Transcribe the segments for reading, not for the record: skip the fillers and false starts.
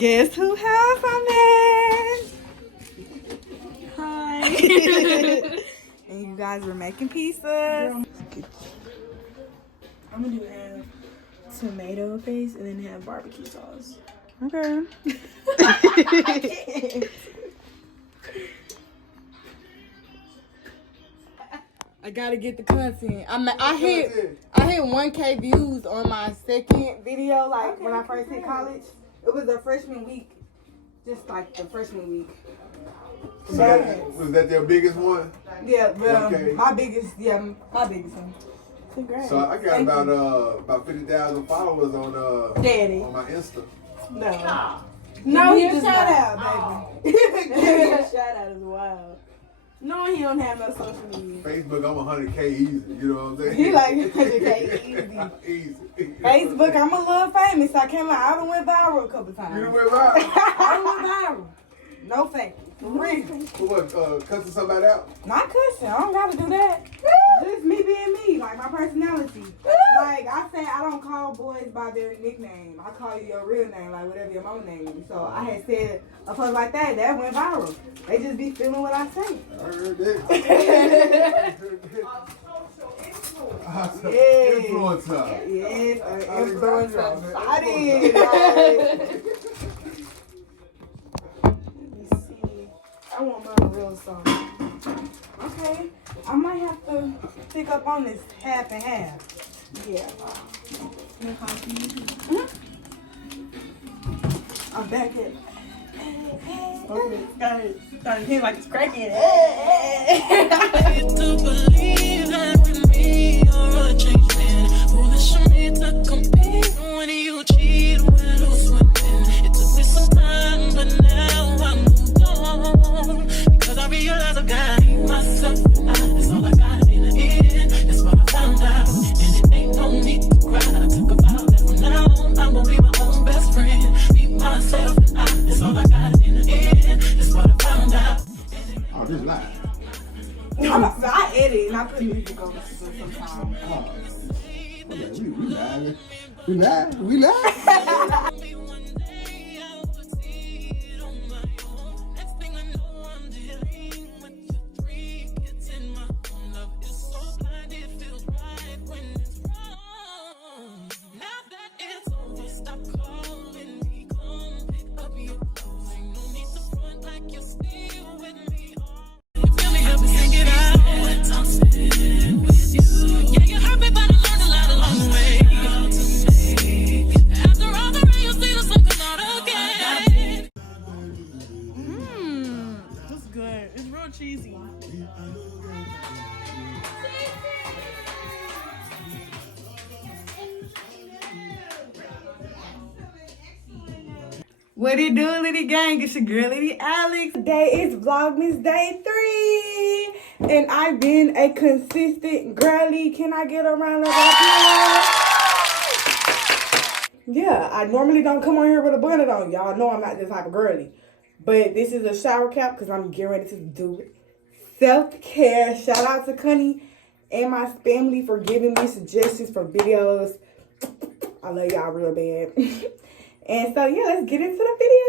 Guess who house I'm in? Hi. And you guys were making pizzas. I'm gonna do have tomato paste and then have barbecue sauce. Okay. I gotta get the content. I hit 1K views on my second video, like when I first hit college. It was the freshman week, just like the freshman week. Was that their biggest one? Yeah, but 1K? my biggest one. Congrats. So I got about 50,000 followers on Daddy. on my Insta. No, he Give me a just shout out, baby. Give me a shout out is wild. No, he don't have no social media. Facebook, I'm 100K easy. You know what I'm saying? He like 100K easy. Easy. Facebook, I'm a little famous. I can't lie. I done went viral a couple times. You done went viral? I done went viral. No fake. For real. For what? Cussing somebody out? Not cussing. I don't gotta do that. Just me being me, like my personality. Like I say, I don't call boys by their nickname. I call you your real name, like whatever your mom name is. So I had said a post like that went viral. They just be feeling what I say. I heard that. Yeah. Influencer. Yes, an influencer. I did. I want mine real soft. Okay, I might have to pick up on this half and half. Yeah. I'm back at. Okay. Started hitting like it's cracking. To believe that with me you're a changed man. Foolish of me to compete when you cheat, when who's winning. It took me some time, but now I'm moved on. Because I realize I've got myself and that's all I got in the end. That's what I found out. And it ain't no need to cry. I took a vow that from now on I'm gonna be my own best friend. Be myself and that's all I got in the end. That's what I found out. Oh, this live. I edit and I put music over sometimes. We live. It's good. It's real cheesy. What it do, Litty Gang? It's your girl, Litty Alex. Today is Vlogmas Day 3. And I've been a consistent girly. Can I get a round of applause? Yeah, I normally don't come on here with a bonnet on. Y'all know I'm not this type of girly. But this is a shower cap because I'm getting ready to do it. Self-care. Shout out to Connie and my family for giving me suggestions for videos. I love y'all real bad. And so, yeah, let's get into the video.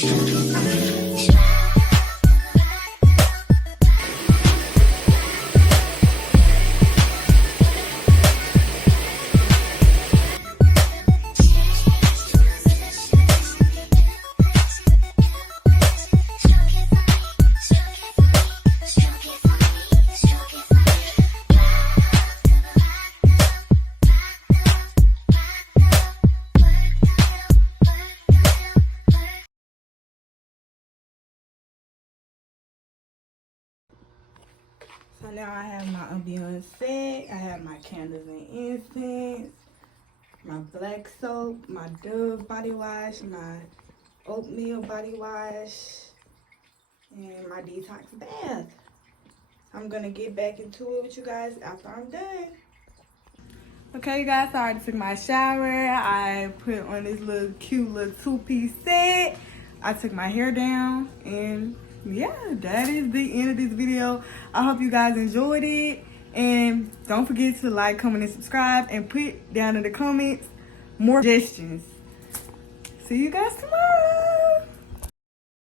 So now I have my ambiance set. I have my candles and incense, my black soap, my Dove body wash, my oatmeal body wash, and my detox bath. I'm gonna get back into it with you guys after I'm done. Okay, you guys, so I already took my shower. I put on this little cute little two-piece set. I took my hair down, and yeah, that is the end of this video. I hope you guys enjoyed it, and don't forget to like, comment, and subscribe, and put down in the comments more suggestions. See you guys tomorrow.